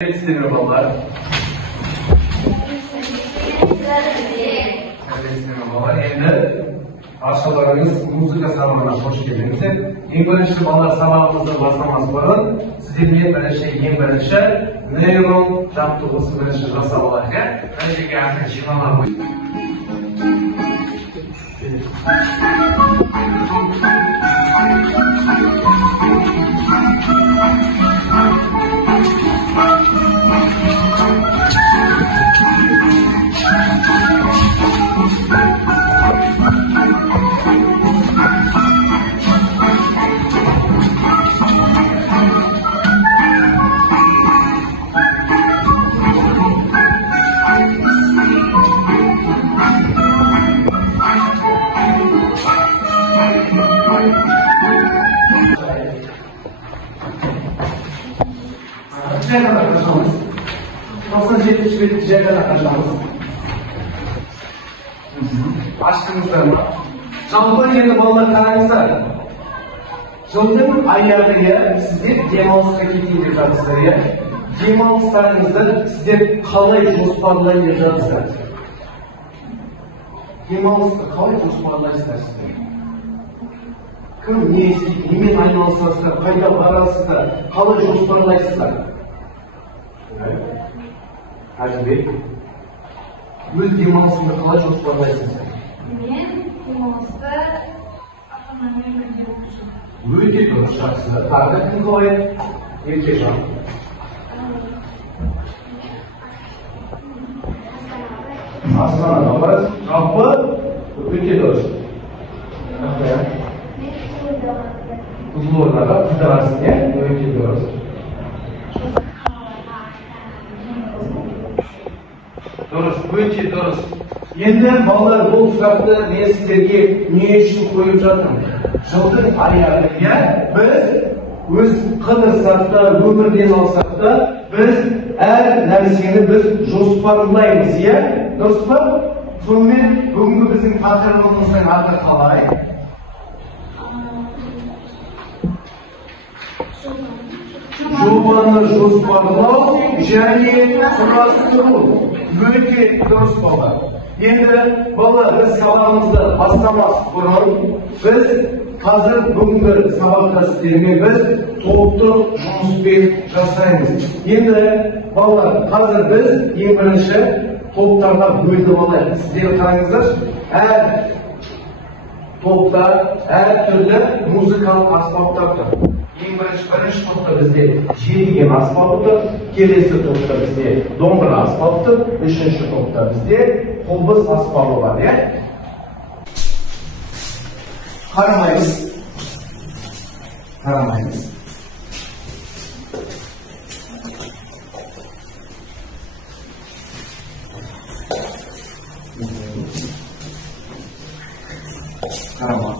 Evet istemiyor babalar. Evet istemiyor babalar. Endi aşağılarınız müzika sabahına hoş geldiniz. En birinci babalar sabahımızda başlaması burun sizlerge birinchi neyron jabdug'usi birinchi sabahlarga birinchi gapni jinolar ne kadar kaçamaz? 97 kadar kaçamaz. Aşkınızlar mı? Жалпы енді балалар қараңыздар. Жылдың аяғында сіздер демалысқа кетейін деп жатырсыздар, иә? Демалыстарыңызды сіздер қалай жоспарлай жатырсыздар? Демалысты қалай жоспарлайсыздар сіздер? Кім не істейді, немен айналысасыздар, қайда барасыздар, қалай жоспарлайсыздар? Әжібек, өз демалысыңды қалай жоспарлайсыздар? Мен демалысты ата-анамен бірге өткіземін. Өте дұрыс, жақсы. Тағы кім қалай? Еркежан. Астанаға барасыз. Жалпы өте дұрыс. Қызылордаға барасың, иә? Өте дұрыс. Дұрыс, өте дұрыс. Енді балалар бұл сұрақты мен сіздерге не үшін қойып жатырмын? Жылдың аяғында біз өз қыдырсақ та, өмірден алсақ та, біз әр нәрсені біз жоспарлаймыз, иә? Дұрыс па? Сонымен бүгінгі біздің тақырыбымыздың аты қалай? Жобаны жоспарлау және құрастыру. Өте дұрыс балалар. Енді балалар біз сабағымызды бастамас бұрын біз қазір бүгінгі сабақта сіздермен біз топтық жұмыспен жасаймыз. Енді балалар қазір біз ең бірінші топтарға бөліп алайық. Сіздер қараңыздар, әр топта әр түрлі музыкалық аспаптар тұр. Ең бірінші топта бізде жел деген аспап тұр, келесі топта бізде домбыра аспап тұр, үшінші топта бізде қобыз аспабы бар, иә? Қарамаймыз. Қарамаймыз. Қарама.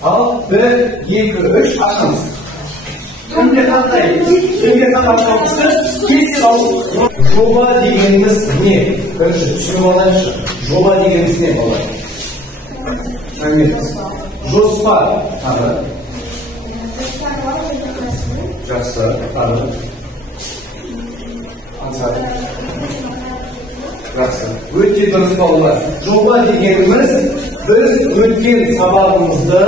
Al, 1, 2, 3 açınız. Kімге қандай? Кімге қандай? Кесіп алу. Жоба дегеніміз не? Бірінші түсініп алайықшы. Жоба дегеніміз не болады? Жоспар. Тағы. Жақсы. Тағы. Ансар. Жақсы. Өте дұрыс балалар. Жоба дегеніміз біз өткен сабағымызды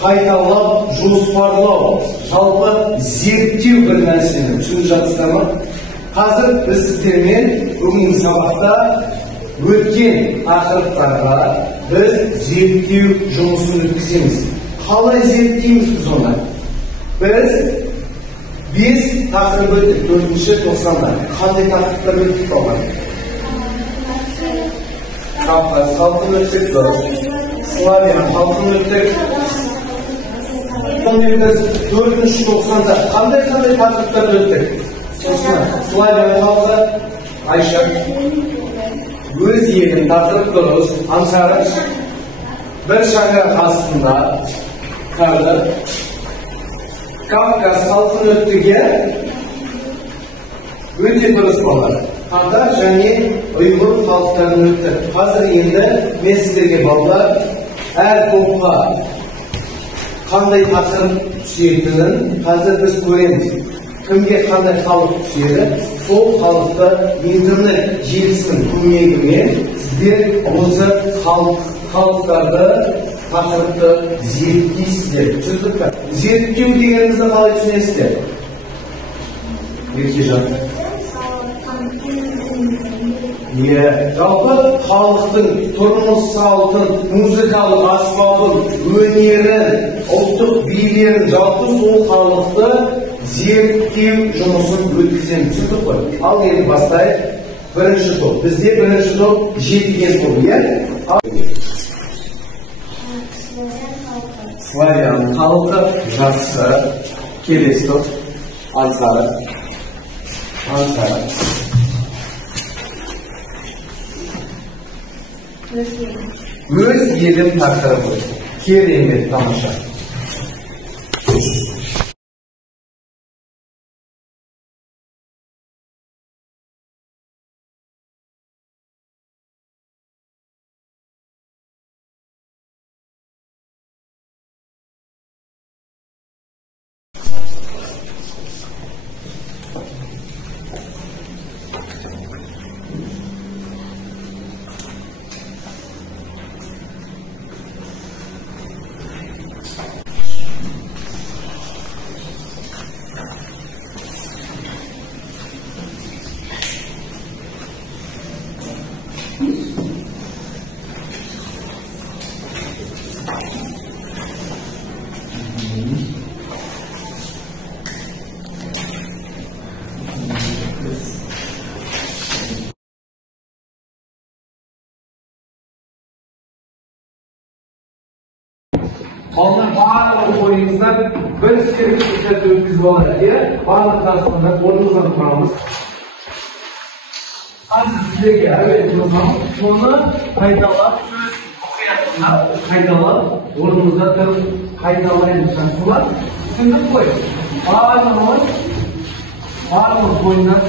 қайталап, жоспарлау, жалпы зерттеу бір нәрсені түсініп жатырсыздар ма? Қазір біз сіздермен бүгінгі сабақта өткен тақырыптарға біз зерттеу жұмысын өткіземіз. Қалай зерттейміз біз оны? Біз 5 тақырып өттік, 4-ші тоқсанда. Қандай тақырыптар өттік болған? Кавказ халқын өттік, Славян халқын өттік. Сонымен біз 4-ші тоқсанда қандай тақырыптар өттік? Славян халқы, Айша, өз елін тақырып дұрыс, аңсары бір шаңырақ астында Karda Kafkas halkın ötüge öte dürüst bolar. Tatar және Uyghur halklarının ötü. Hazır endi men sizlerge ballar her topqa qanday taqsir tushayotganini hazır biz ko'ramiz. Kimga qanday xalq tushaydi, sol xalqda internet желісінің көмегімен sizler осы xalqlarda taqsiribdi zertkeysizler. Tushundingmi? Zertkeу deganimizni qalay tushunasizlar? Erkejon. Жалпы халықтың тұрмыс салтын, музыкалық аспабын, өнерін, ұлттық билерін, жалпы сол халықты зерттеу жұмысын өткіземіз. Түсіндік қой? Ал енді бастайық. Бірінші топ. Бізде бірінші топ жетіген топ, иә? Славян халқы жақсы. Келесі топ. Ансары. Өз елім тақырыбы. Керемет, тамаша. Onlar bарлық ойыңыздан бір сервисті өткізіп алады. Барлық tasqında орнымыздан тұрамыз. Қазір сіздерге әуеліміздің соны қайталап, сөз оқиятында қайталап, орнымызда тұрып қайталаймыз. Жақсылар, түсіндік қой. Барлық ойынан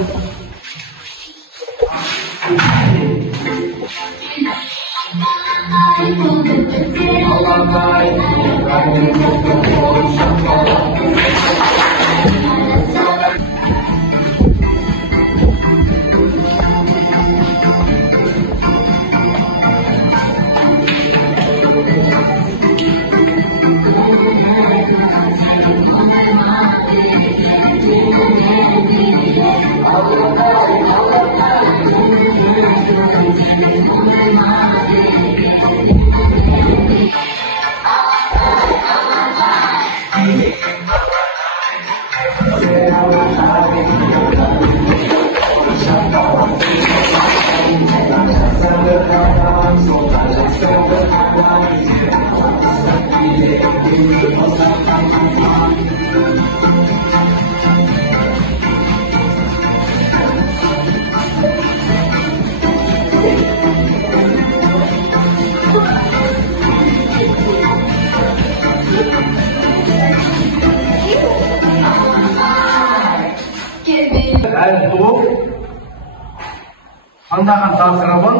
Андаған тақырыбын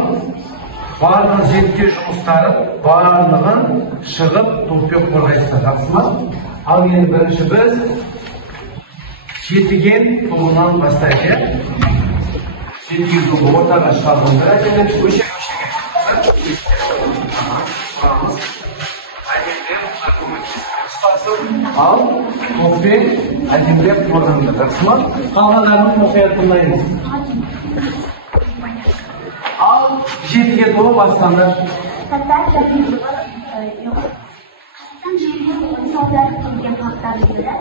барлығын зерттеу жұмыстары барлығын шығып топпен қорғайсыздар. Жақсы ма? Ал енді бірінші біз жетіген тобынан бастайық. Жетіген тобы ортаға шығарғанда ал топпен әдемілеп қорғаңдар. Жақсы ма? Қалғандарын мұқият тыңдаймыз. Al жетіге тобы бастаңдар. Tatar jadi Kastan jadi saudara kemudian Tatar juga.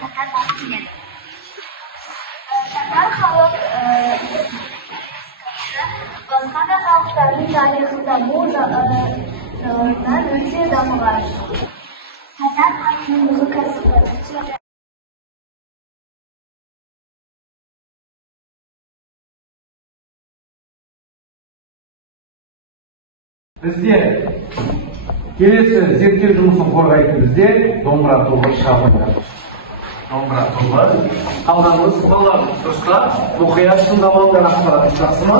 Tatar maksudnya. Tatar kalau başka halkların tarihinde bu davrından ülke damı var. Tatar halkının muzikası var. Bizde Келесі зерттеу жұмысын қорғайтын бізде домбыра тобы шағында. Домбыра тобы. Қалғанымыз балалар дұрыста мұқият тыңдап алған ақпарат жақсы ма?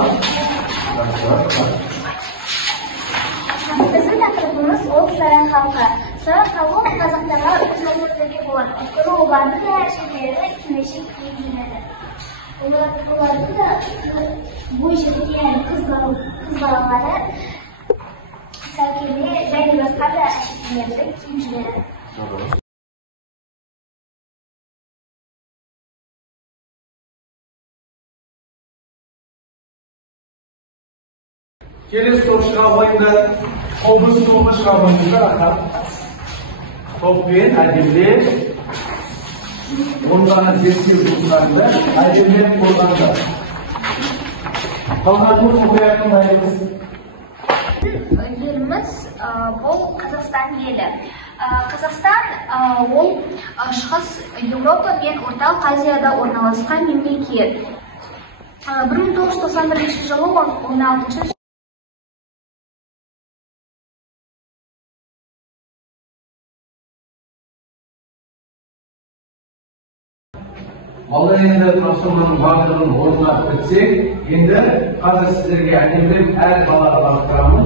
Біздің тақырыбымыз ол сарай халқы. Сарай халқы қазақтарға өзінің сөздерге болады. Олардың да әшерлері кимешек киімдері. Олардың да бойжеткен қыз балалары сәукеле және басқа да әшекейлерді киімдері. Келесі топ шығабайында облыс тобы шығабайында топпен әдемілеп ондағы зерттеу жұмыстарында әдемілеп қолданды. Қалғанымыз оқиятын айымыз. Еліміз бұл Қазақстан елі. Қазақстан ол Шығыс Еуропа мен Орталық Азияда орналасқан мемлекет. 1991 жылы 16 Балдар енді трансформаның барлығын орындап бітсек, енді қазір сіздерге әдемілеп әр балаға бағыттырамын.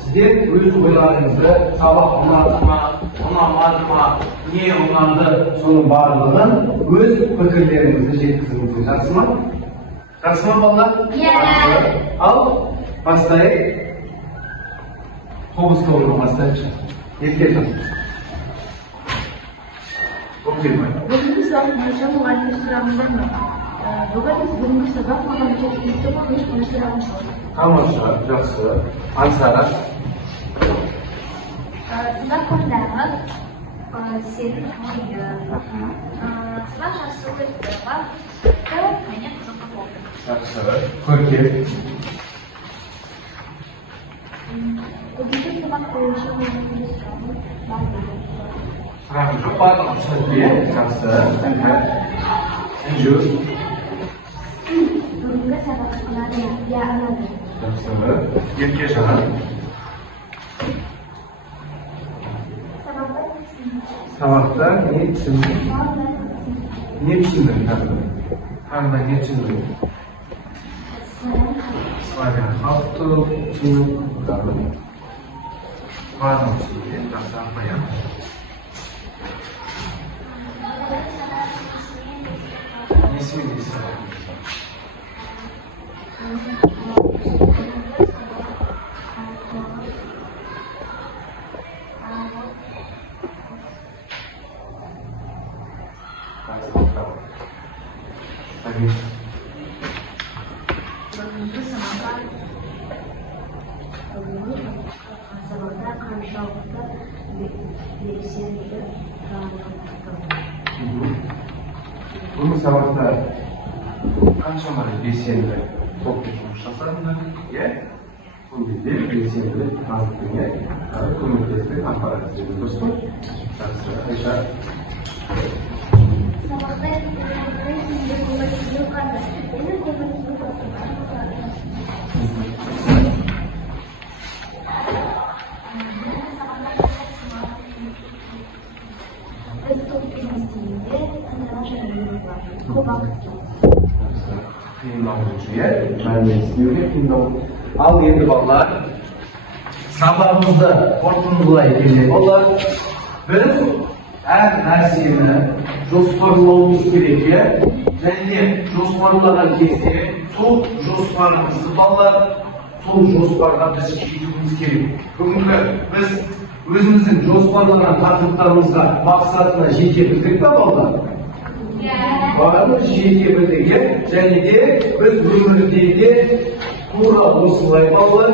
Сіздер өз ойларыңызды сабақ ұнады ма, ұнамады ма, не ұнады, соның барлығын өз пікірлеріңізді жеткізіңіздер. Жақсы ма? Жақсы ма балдар? Иә. Ал бастайық. Қобыз тобын бастайықшы. Еркежан. Бүгінгі сабақ бойынша мұғалімнің сұрағыңыздар ма? Бүгінгі сабақ маған жеткілікті ме? Ешқандай сұрағым жоқ. Тамаша, жақсы. Ансара. Сабақ қондағы сенің ойы. Сабақ жақсы өтті. Менен қызықты болды. Жақсы. Көркем. Бүгінгі сабақ бойынша мұғалімнің сұрағым бар. Сұрағым жоқ, барлығын түсінді. Жақсы. Әнжу. Бүгінгі сабақ ұнады. Я ұнады. Жақсы. Еркежан. Сабақта не түсіндің? Не түсіндің тағы? Тағы да не түсіндің? Славян халықты түсіндің. Барлығын түсінді. Жақсы ақтаян. Не сөйлейсің? Бүгінгі сабақта қаншалықты белсенді Бүгінгі сабақта қаншама белсенді топпен жұмыс жасадыңдар, иә? Бұл кезде белсенді таныстың, иә? Көмектестік, ақпарат іздеуді дұрыс па? Жақсы, Айша. сабақта көңіл күйі қандай? Менің көңіл күйі біз топпен істейді, көп уақыт. Қиындау жүрші, иә? Мәлімет істеуге қиындау. Ал енді балалар, сабағымызды қорытындылай келе олар, біз әр нәрсені жоспарлауымыз керек, иә? Және жоспарлаған кезде сол жоспарымызды балалар, сол жоспарға біз жетуіміз керек. Бүгінгі біз өзіміздің жоспарлаған тақырыптарымызға мақсатына жете білдік па балалар? Барлық жете білдік, және де біз өмірде де тура осылай балалар,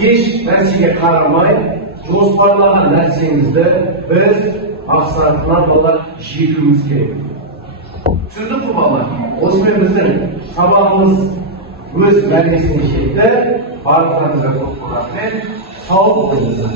еш нәрсеге қарамай, жоспарлаған нәрсемізді біз мақсатына балалар жетуіміз керек. Түсіндік қой балалар? Осымен біздің сабағымыз өз мәресіне жетті. Барлықтарыңызға көп рахмет. Сау болыңыздар.